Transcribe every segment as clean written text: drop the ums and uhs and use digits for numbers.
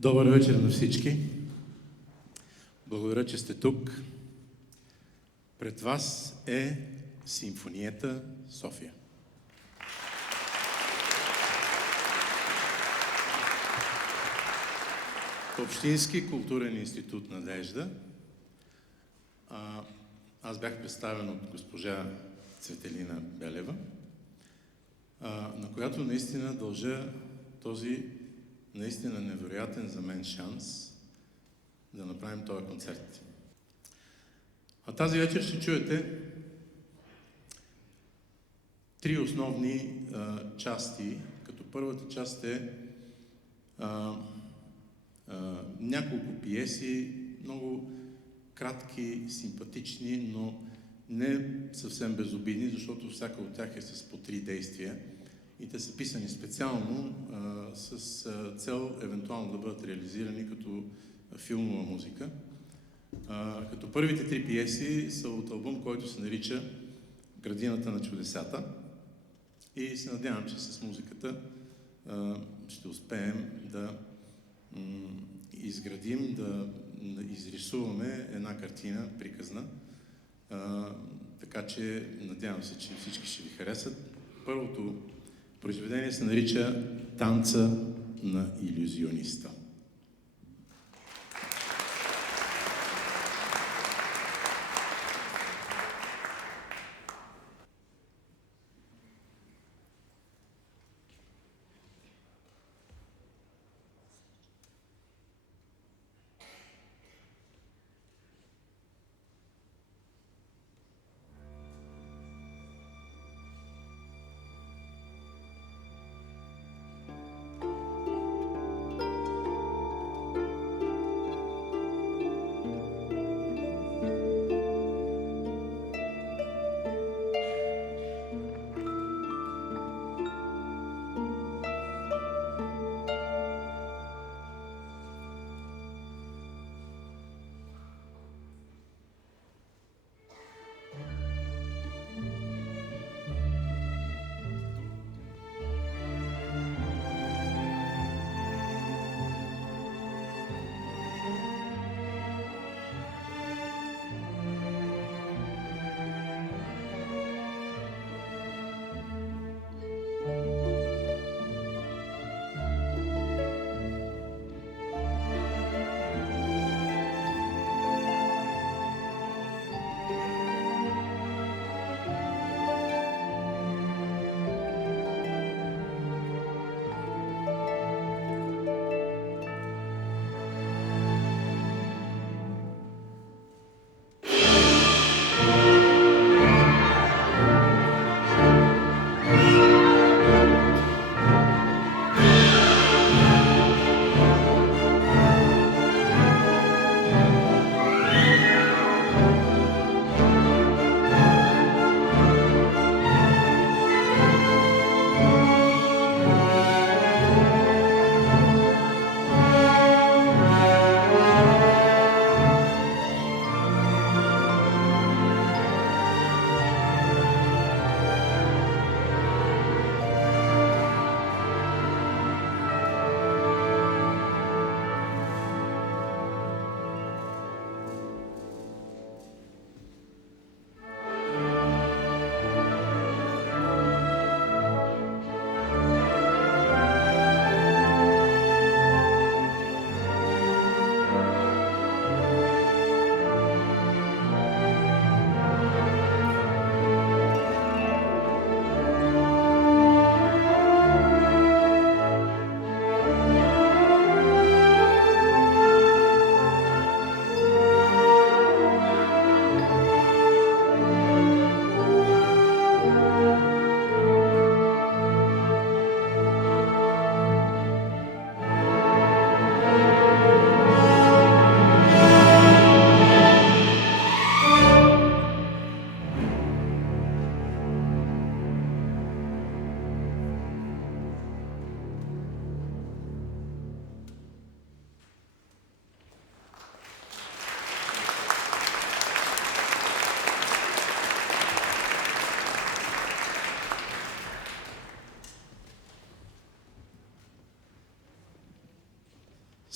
Добър вечер на всички. Благодаря, че сте тук. Пред вас е Симфониета София. Общински културен институт Надежда. Аз бях представен от госпожа Цветелина Белева, на която наистина дължа този наистина невероятен за мен шанс да направим този концерт. Тази вечер ще чуете три основни части, като първата част е няколко пиеси, много кратки, симпатични, но не съвсем безобидни, защото всяка от тях е с по 3 действия и те са писани специално с цел евентуално да бъдат реализирани като филмова музика. Като първите 3 пиеси са от албум, който се нарича Градината на чудесата и се надявам, че с музиката ще успеем да изградим, да изрисуваме една картина приказна. Така че надявам се, че всички ще ви харесат. Първото произведение се нарича Танца на илюзиониста.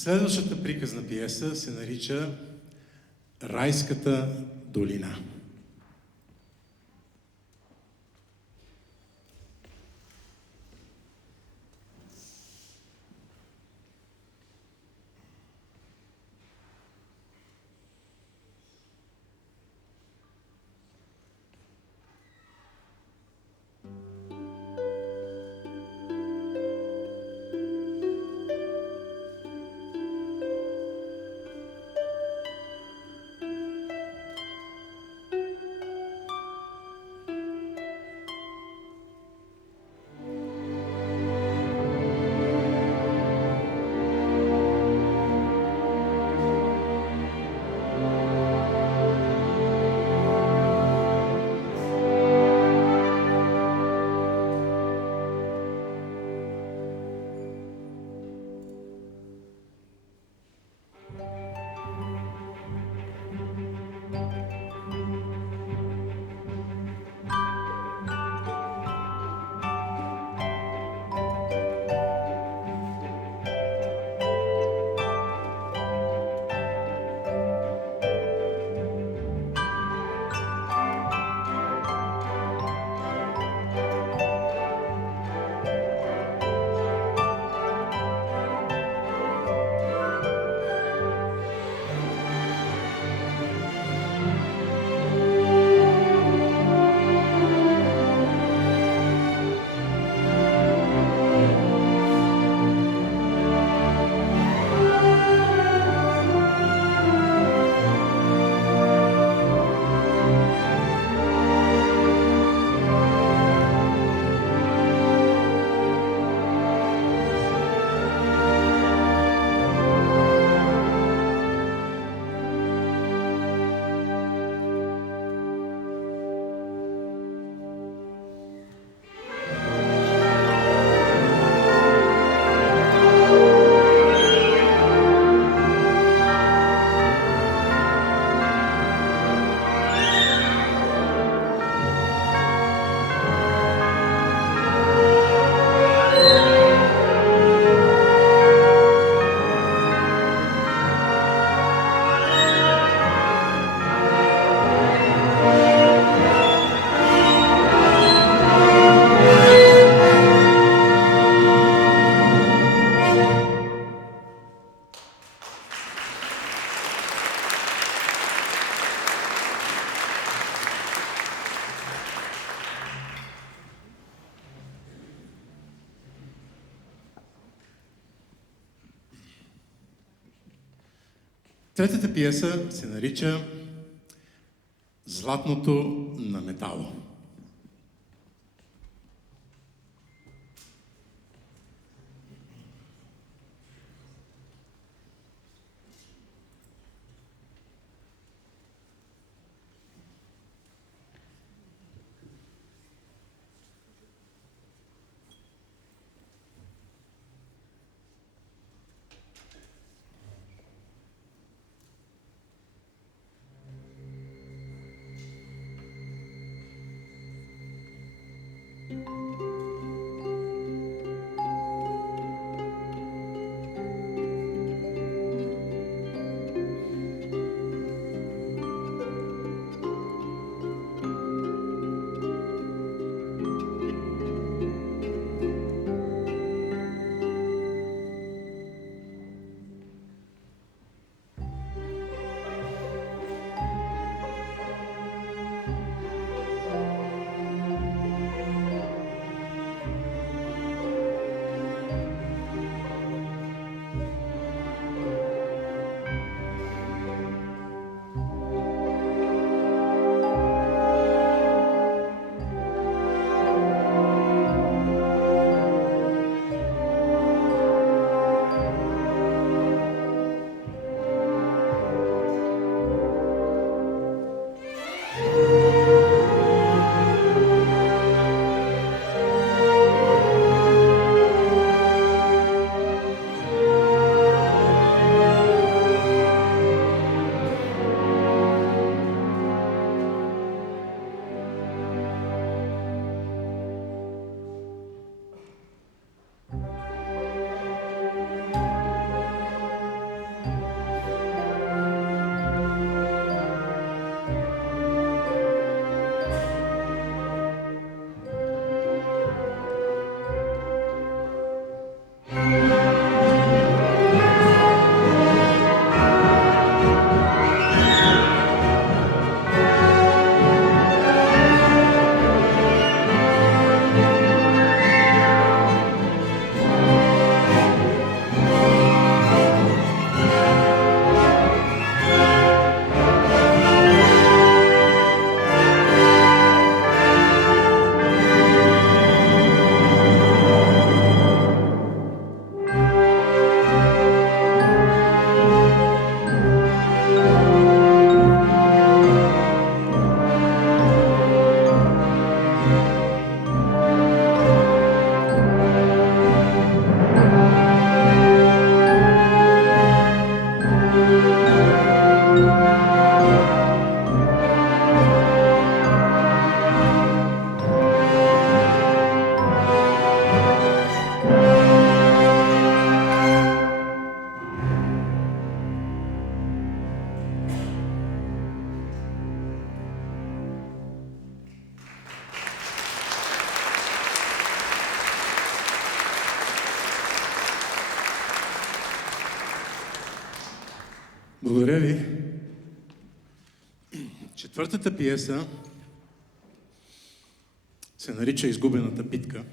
Следващата приказна пиеса се нарича Райската долина. Третата пиеса се нарича Златното на метало. Благодаря ви. Четвъртата пиеса се нарича "Изгубената битка".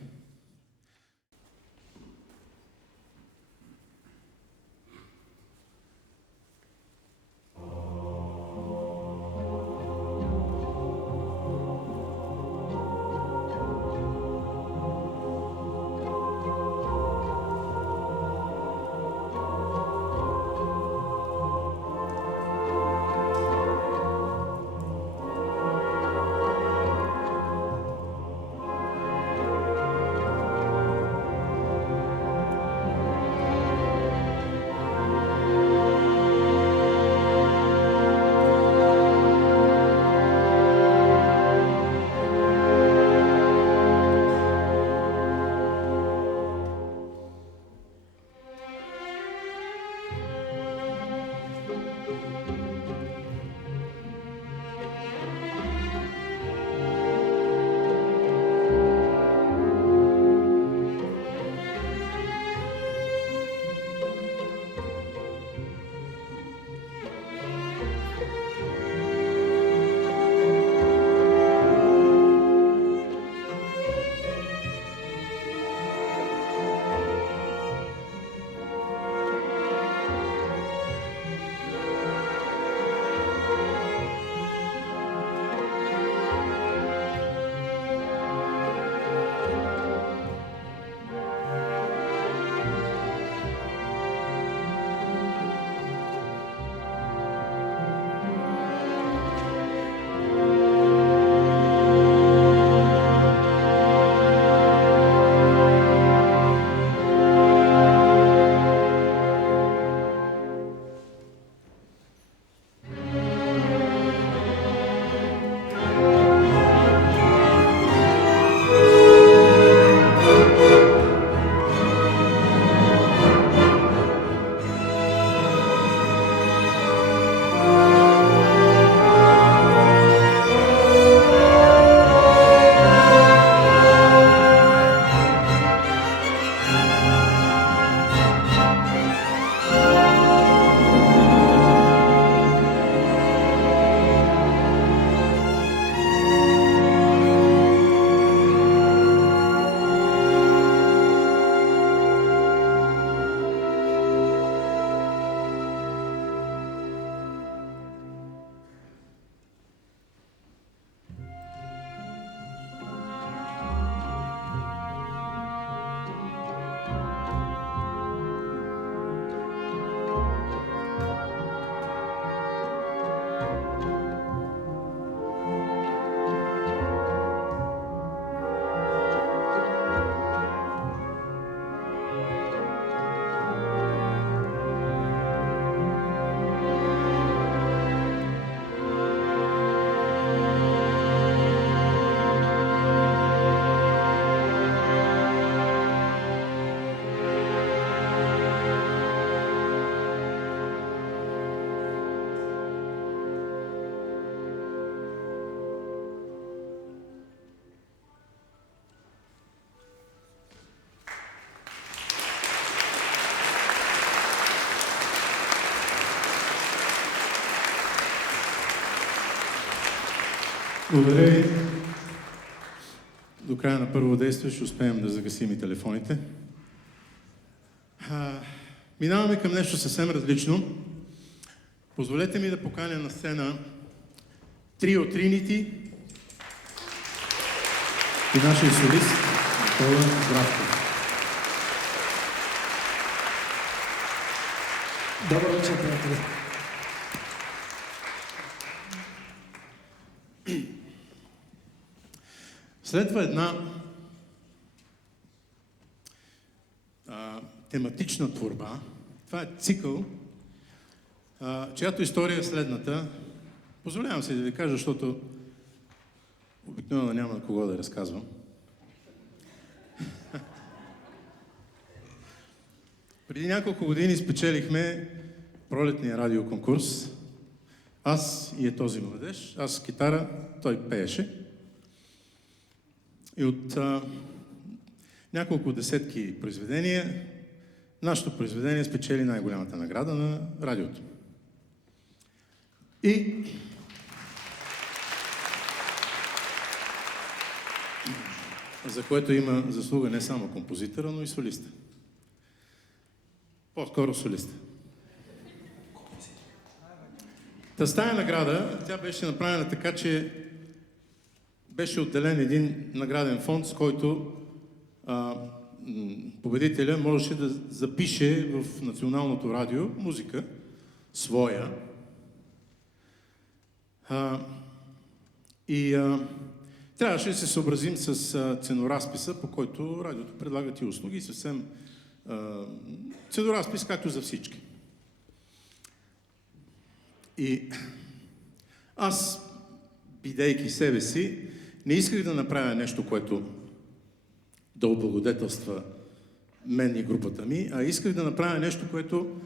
Благодаря ви. До края на първо действие ще успеем да загасим и телефоните. Минаваме към нещо съвсем различно. Позволете ми да поканя на сцена трио Тринити и нашия солист Никола Здравков. Добър вечер, приятели. Следва една тематична творба. Това е цикъл, чиято история е следната. Позволявам се да ви кажа, защото обикновено няма на кого да разказвам. Преди няколко години спечелихме пролетния радиоконкурс. Аз и този младеж, аз с китара, той пееше. И от няколко десетки произведения, нашето произведение спечели най-голямата награда на радиото. И за което има заслуга не само композитора, но и солиста. По-скоро солиста. Та с тая награда, тя беше направена така, че беше отделен един награден фонд, с който победителя можеше да запише в Националното радио музика своя. Трябваше да се съобразим с ценоразписа, по който радиото предлага тия услуги, съвсем ценоразпис, както за всички. И аз, бидейки себе си, не исках да направя нещо, което да облагодетелства мен и групата ми, а исках да направя нещо, което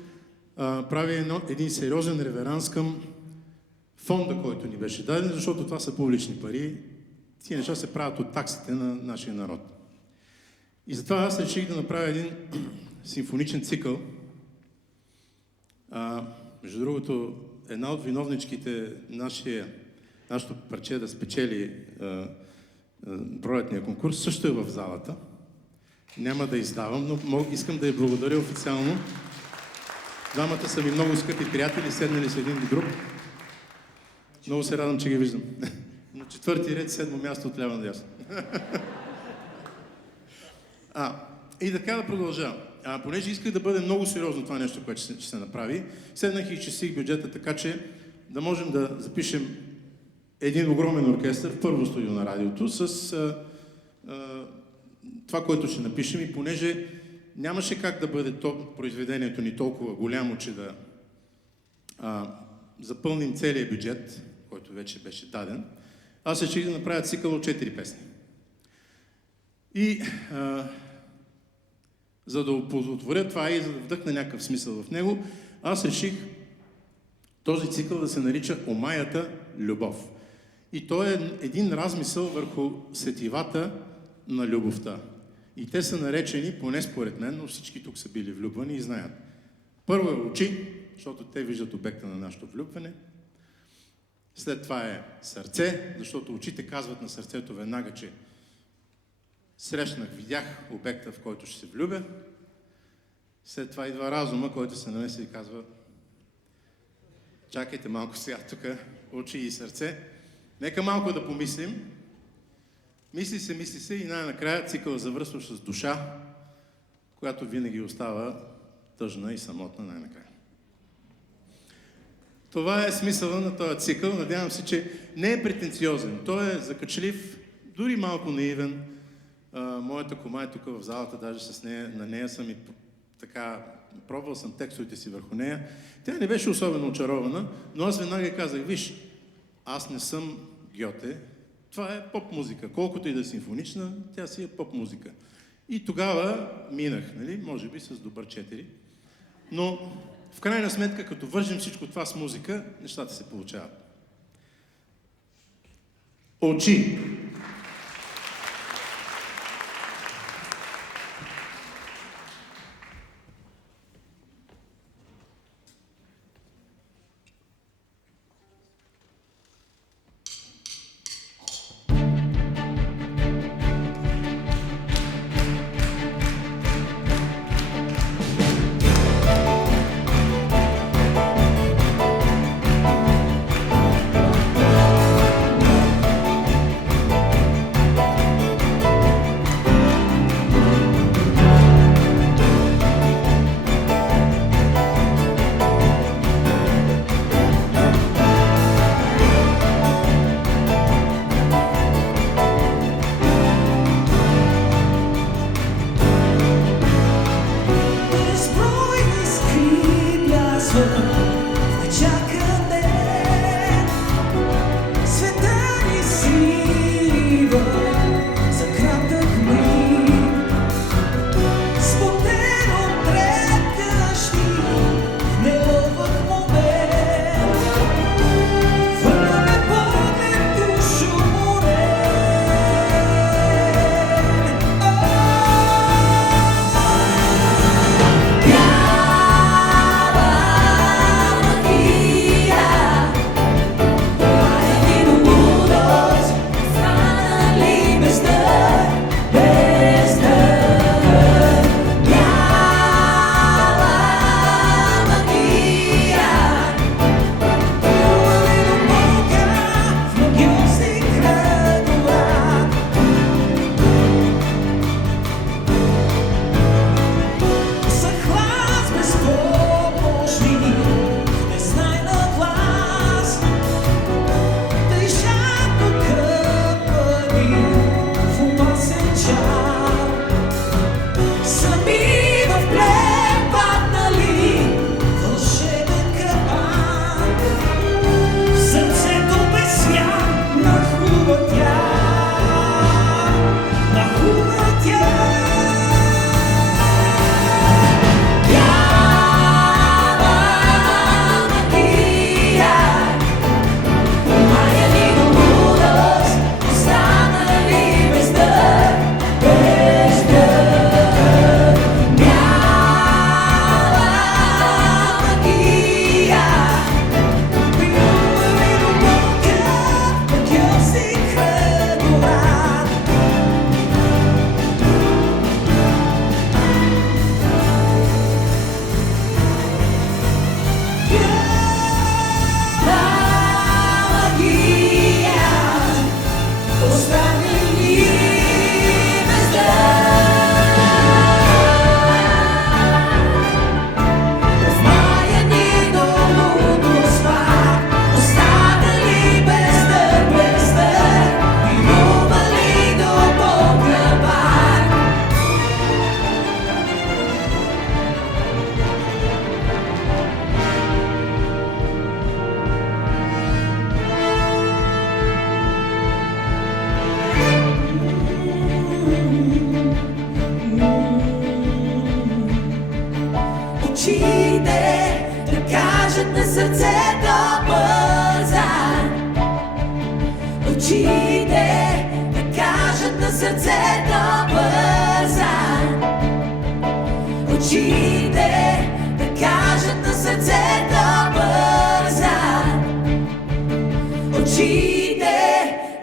прави един сериозен реверанс към фонда, който ни беше даден, защото това са публични пари. Тия неща се правят от таксите на нашия народ. И затова аз реших да направя един симфоничен цикъл. Между другото, една от виновничките нашето парче да спечели пролетния конкурс също е в залата. Няма да издавам, но искам да я благодаря официално. Двамата са ми много скъпи приятели, седнали с един друг. Много се радвам, че ги виждам. На четвърти ред, 7-мо място от ляво надясно. И така да продължа. Понеже исках да бъде много сериозно това нещо, което ще се направи, седнах и изчислих бюджета така, че да можем да запишем един огромен оркестър в първо студио на радиото с това, което ще напишем, и понеже нямаше как да бъде произведението ни толкова голямо, че да запълним целия бюджет, който вече беше даден, аз реших да направя цикъл от 4 песни. И за да оползотворя това и за да вдъхна някакъв смисъл в него, аз реших този цикъл да се нарича Омаята любов. И то е един размисъл върху сетивата на любовта. И те са наречени, поне според мен, но всички тук са били влюбвани и знаят. Първо е очи, защото те виждат обекта на нашето влюбване. След това е сърце, защото очите казват на сърцето веднага, че срещнах, видях обекта, в който ще се влюбя. След това идва разума, който се намеси и казва: чакайте малко сега тук, очи и сърце. Нека малко да помислим. Мисли се и най-накрая цикъл завършва с душа, която винаги остава тъжна и самотна най-накрая. Това е смисъла на този цикъл. Надявам се, че не е претенциозен. Той е закачлив, дори малко наивен. Моята кума е тук в залата, даже с нея, на нея съм и така, пробвал съм текстовете си върху нея. Тя не беше особено очарована, но аз веднага казах: виж, аз не съм Гьоте, това е поп-музика. Колкото и да е симфонична, тя си е поп-музика. И тогава минах, нали? Може би с добър 4. Но в крайна сметка, като вържим всичко това с музика, нещата се получават. Очи. кажат на сърцето бързай. Очите да кажат на сърцето бързай. Очите да кажат на сърцето бързай. Очите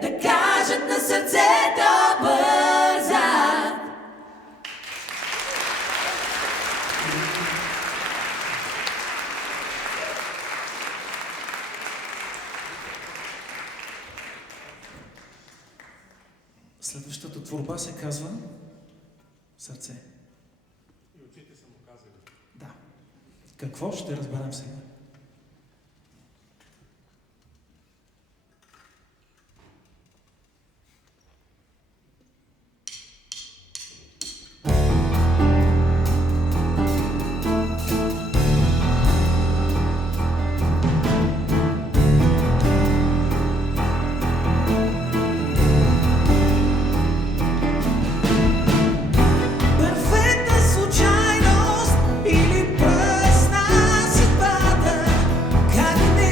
да кажат на сърцето бързай. Следващата творба се казва Сърце. И очите са му казали. Да. Какво ще разберем сега? Перфектна случайност или пръсна съдбата, как не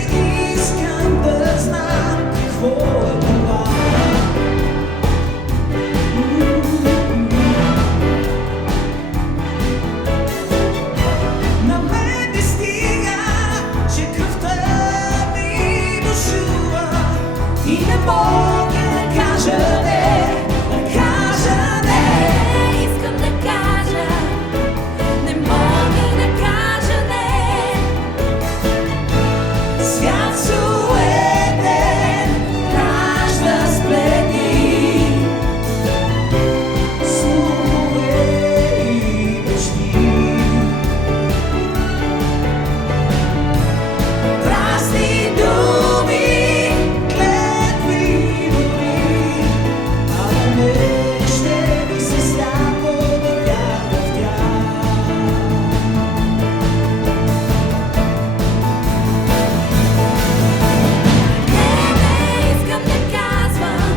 искам да знам какво е това. На мен не стига, че кръвта ми бушува и не мога да кажа не, да кажа не. Искам да кажа, не мога да кажа не. Свят суетен ражда сплетни слухове и мечти. Празни думи, клетви дори, а на мен ще ми се сляпо да вярвам в тях. Не искам да казвам,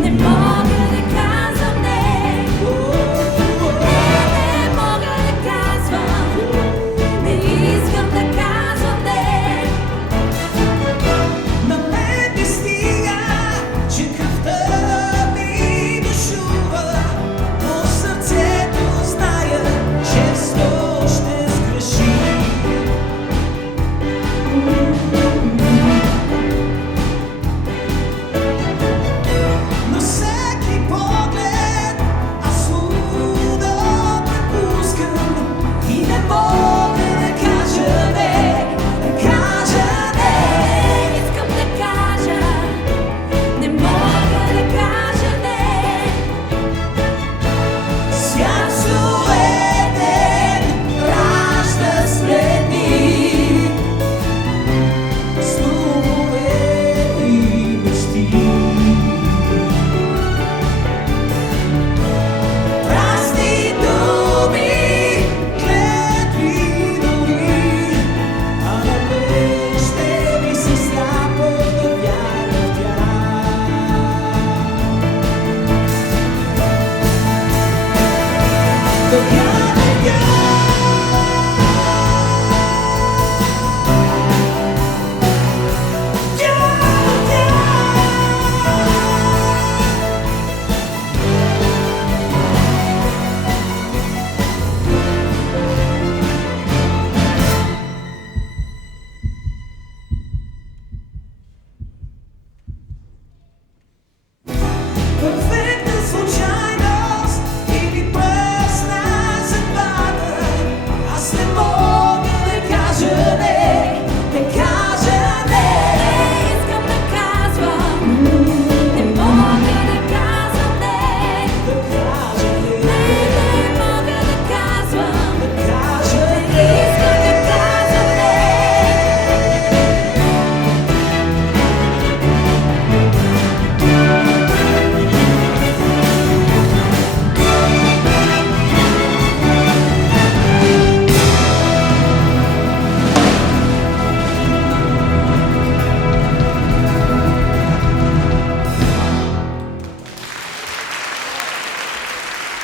не мога да казвам не. Не мога да казвам, не искам да казвам не. На мен не стига, че кръвта ми бушува, но сърцето зная, често ще сгреши. На всеки поглед аз лудо препускам и не мога да кажа не, да кажа не. Искам да кажа, не мога да кажа не. Свят суетен ражда сплетни слухове и мечти. Празни думи, клетви дори, а на мен ще ми се сляпо да вярвам в тях. Да вярвам в тях. Вярвам в тях. Перфектна случайност или пръсна съдбата, аз не мога да кажа не, да кажа не. Искам да казвам, не мога да казвам не, да кажа не. Не мога да казвам, да кажа не. Искам да казвам не.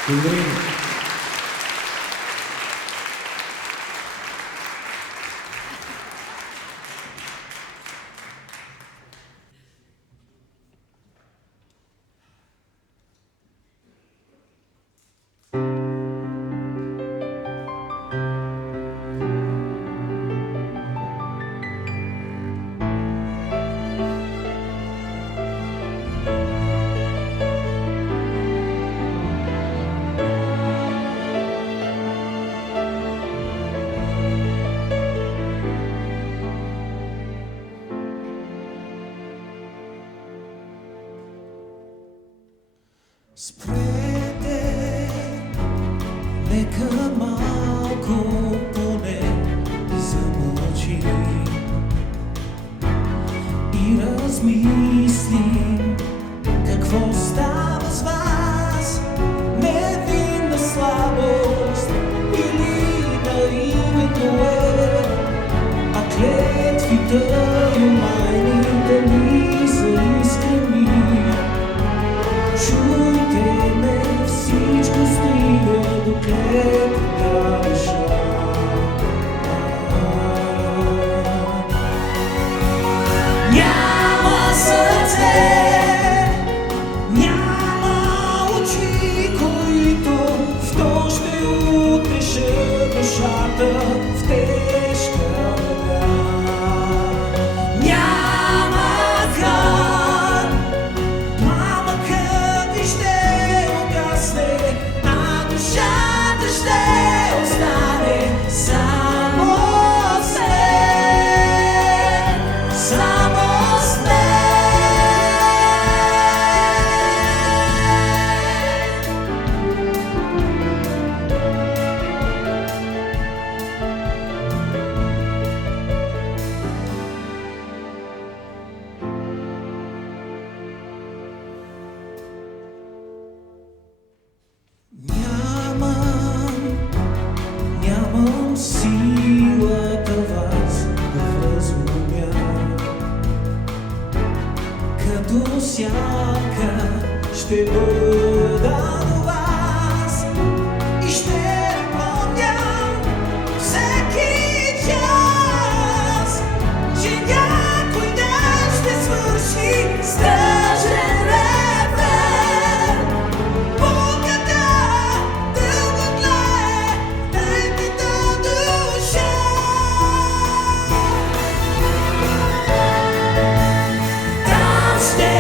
Благодаря ви. Спрете, нека малко поне замълчи и размислим какво става с вас. Невинна слабост или наивен дует, а клетвите и майните ни са искрени. Чуйте ме, всичко стига до клетвата душа. Няма сърце, няма очи, които в то ще утешат душата в тежка беда. Няма край, пламъкът ти ще угасне, а душата ще остане само с мен, само с мен. Нямам силата вас да вразумя. Като сянка ще бъда до вас и ще помня всеки час, че някой ден ще свърши с тъжен ревен. Богата дълго тлее тъйната душа. Там ще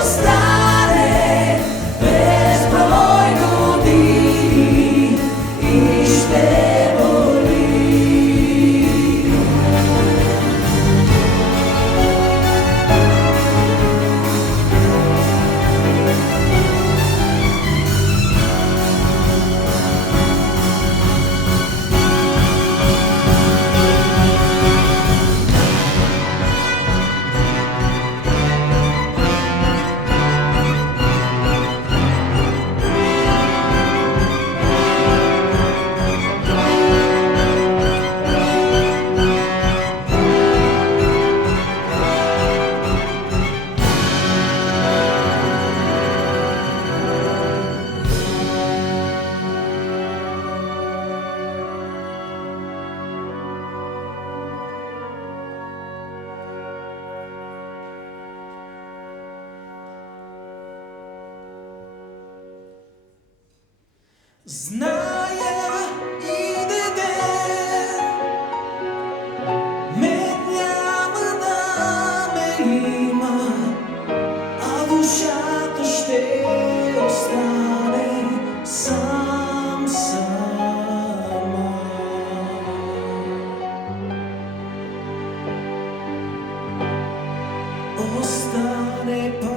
остане безброй години и ще боли. Зная иде ден, мен няма да ме има, а душата ще остане сам сама. Остане пак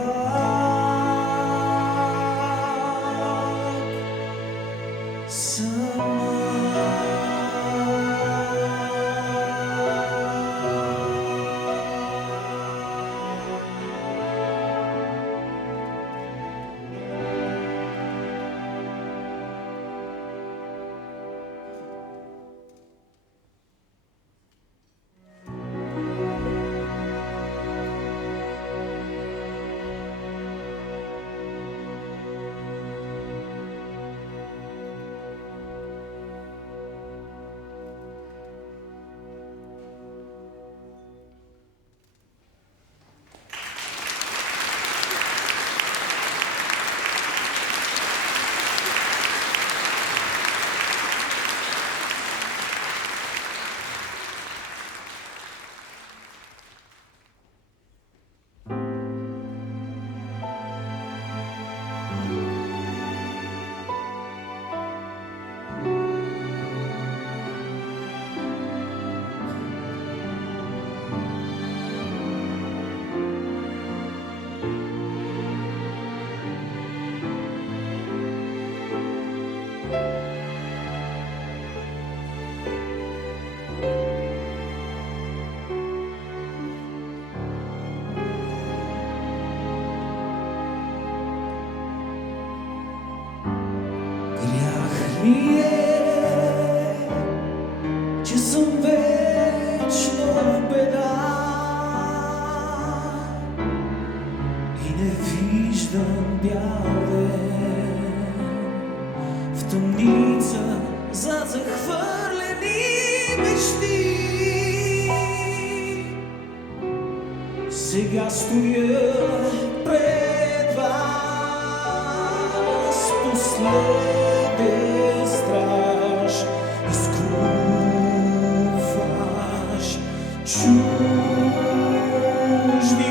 ми е, че съм вечно в беда и не виждам бял ден в тъмница зад захвърлени мечти. Сега стоя пред вас, последен страж, изкупваш чужди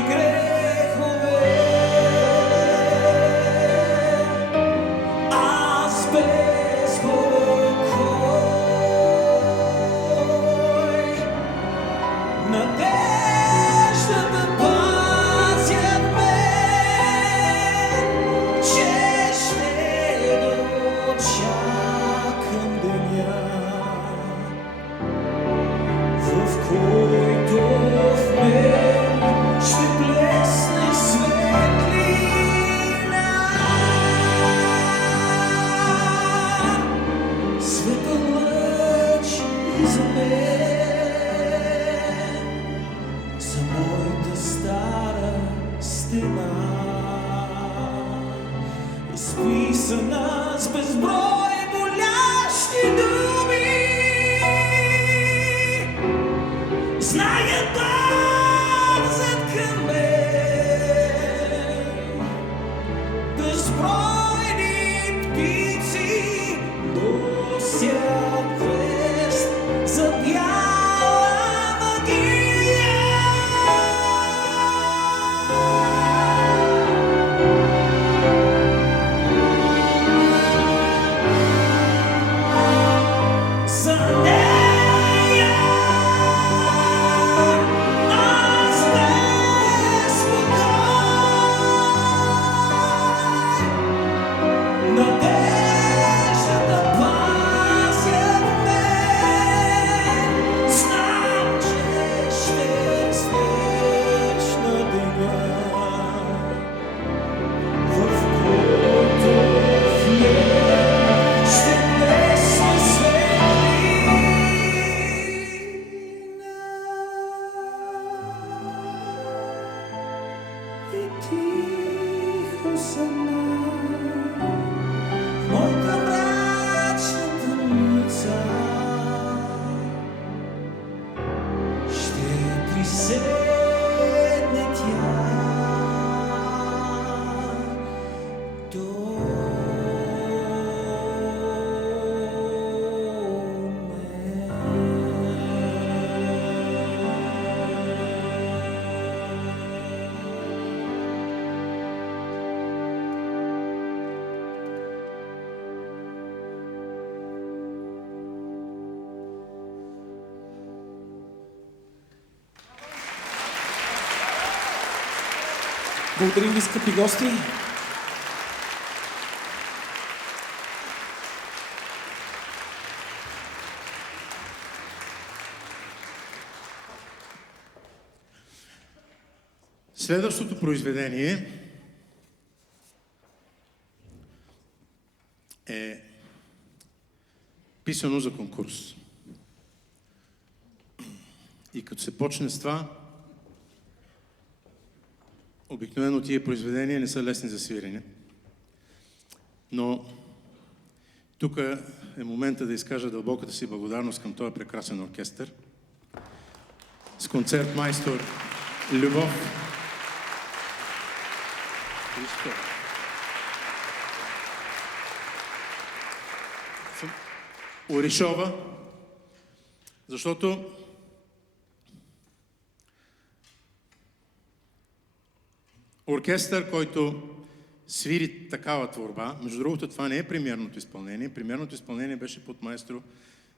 грехове. Аз без покой, надеждата пазят мен, че ще дочакам деня, в който в мен ще блесне светлина. Светъл лъч и за мен, за моята стара стена, изписана с безброй болящи думи. Знаят бързат към мен безбройни птици, носят вест за бяла магия. За нея аз без покой, надеждата пазят мен. Знам, че ще срещна деня, в който в мен ще блесне светлина. И тихо сама в моята мрачна тъмница ще приседне тя до Благодарим ви, скъпи гости. Следващото произведение е писано за конкурс. И като се почне с това, обикновено тия произведения не са лесни за свирене. Но тук е момента да изкажа дълбоката си благодарност към този прекрасен оркестър с концертмайстор Любов Оришова, защото оркестър, който свири такава творба, между другото това не е премиерното изпълнение, премиерното изпълнение беше под маестро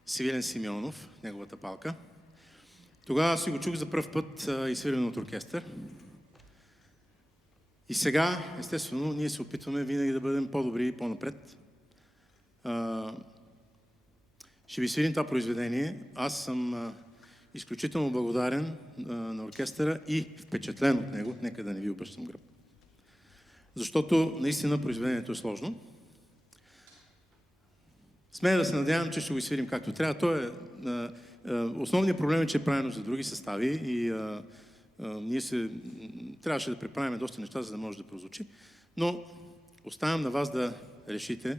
Свилен Симеонов, неговата палка. Тогава си го чух за пръв път изсвирен от оркестър. И сега, естествено, ние се опитваме винаги да бъдем по-добри и по-напред. Ще ви свирим това произведение. Аз съм изключително благодарен на оркестъра и впечатлен от него. Нека да не ви обръщам гръб. Защото наистина произведението е сложно. Смея да се надявам, че ще го свирим както трябва. Основният проблем е, че е правено за други състави и ние трябваше да преправим доста неща, за да може да прозвучи. Но оставям на вас да решите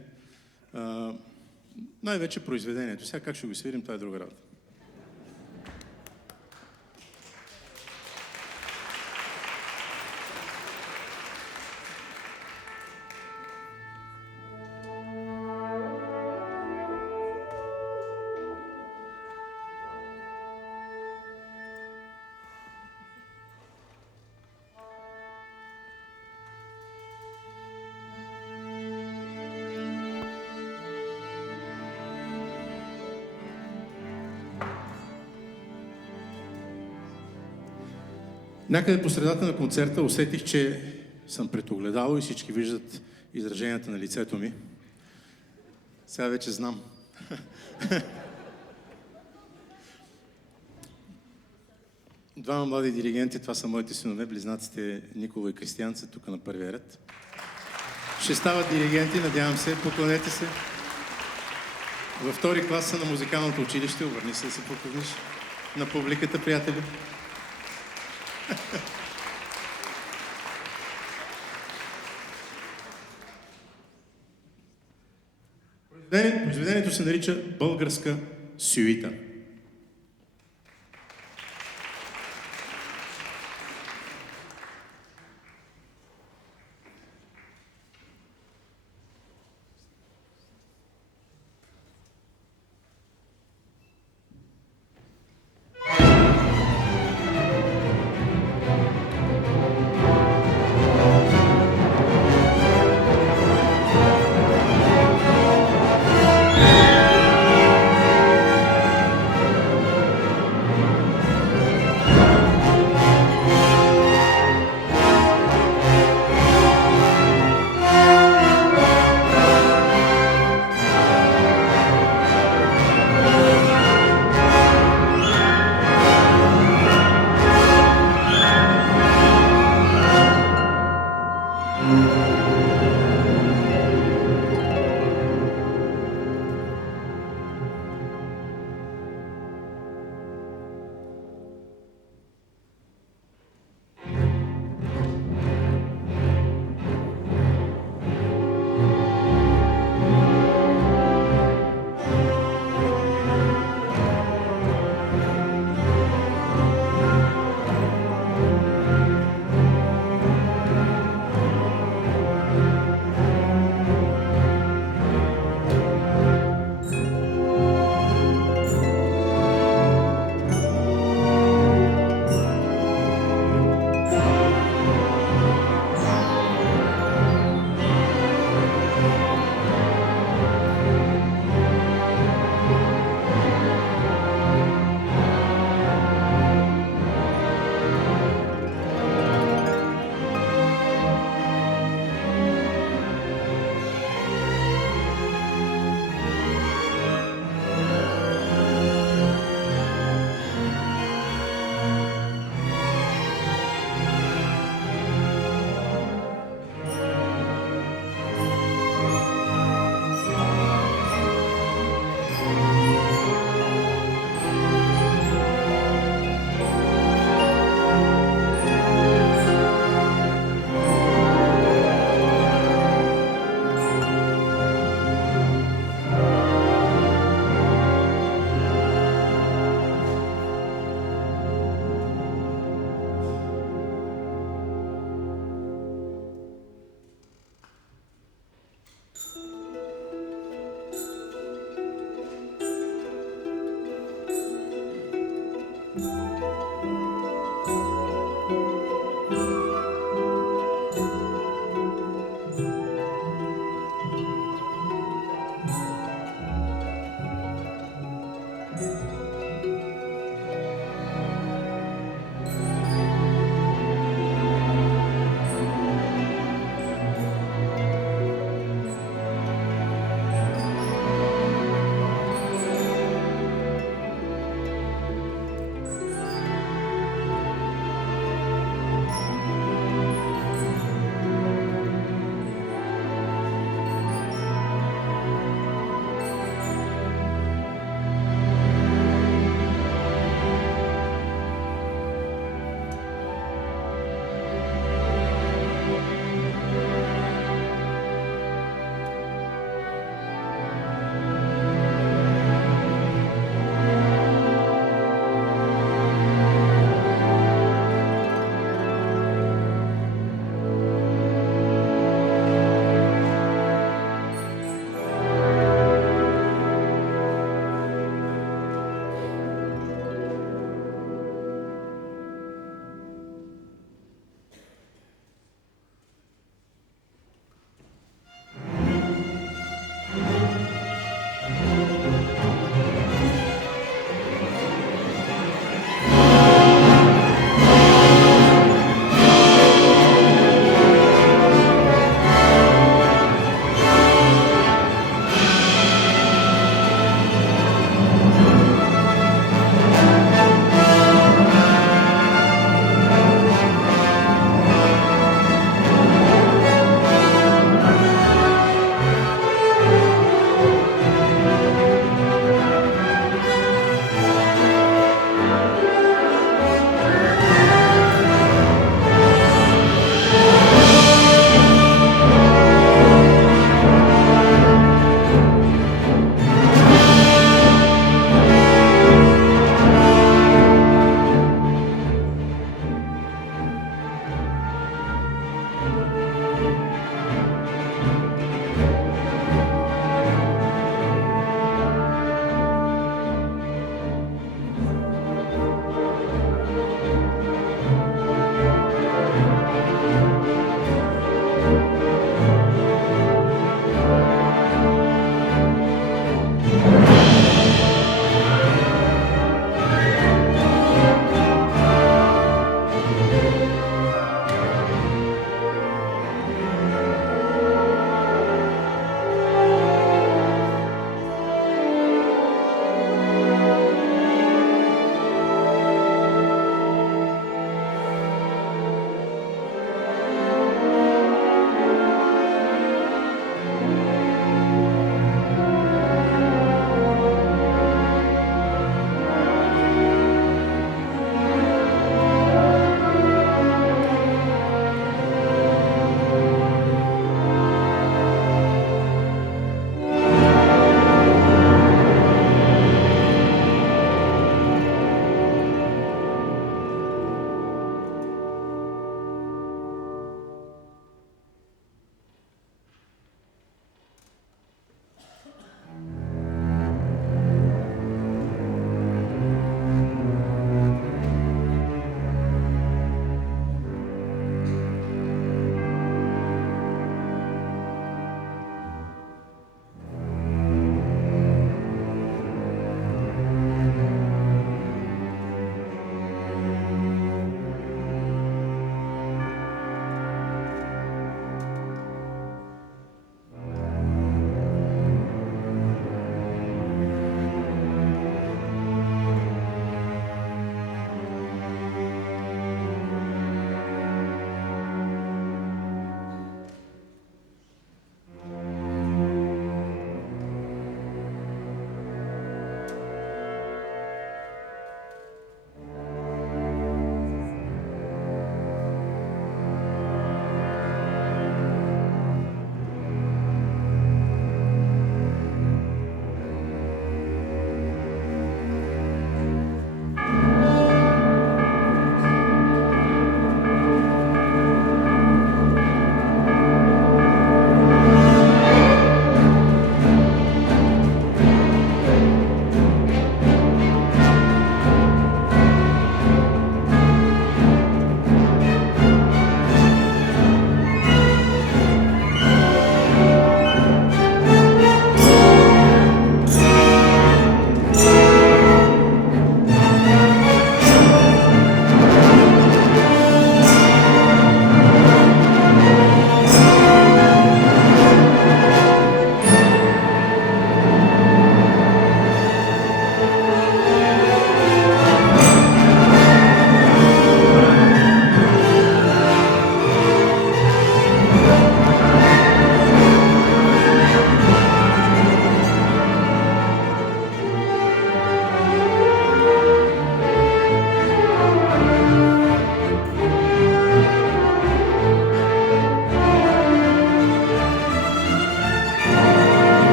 най-вече произведението. Сега как ще го свирим, това е друга работа. Някъде по средата на концерта усетих, че съм пред огледало и всички виждат израженията на лицето ми. Сега вече знам. Двама млади диригенти, това са моите синове, близнаците Никола и Кристиян, са тук на първия ред. Ще стават диригенти, надявам се, поклонете се. Във втори клас са на музикалното училище, обърни се да се поклониш на публиката, приятели. Произведението се нарича Българска сюита.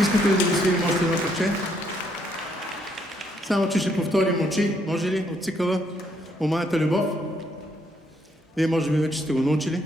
Искате ли да ви свирим още едно парче? Само, че ще повторим очи, може ли, от цикъла "О моята любов"? Вие може би вече сте го научили.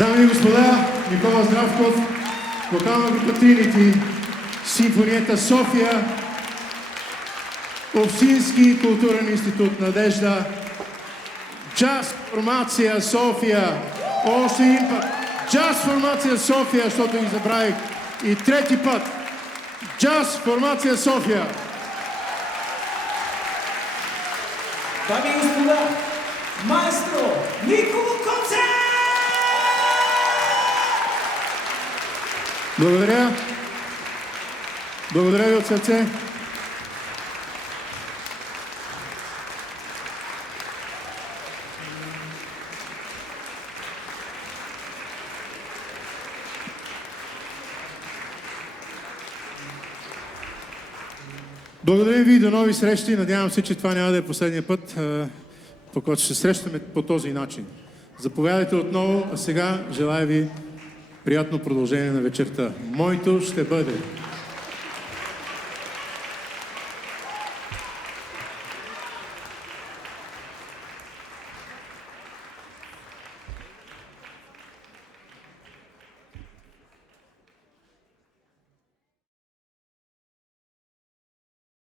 Дами и господа, Никола Здравков, вокална група Тринити, Симфонията София, Общински културен институт Надежда, Джаз формация София, още един път, Джаз формация София, защото ги забравих. И трети път. Джаз формация София. Дами и господа, маестро Николо Коце! Благодаря. Благодаря ви от сърце. Благодаря ви и до нови срещи. Надявам се, че това няма да е последния път, по който ще се срещаме по този начин. Заповядайте отново, а сега желая ви приятно продължение на вечерта. Моето ще бъде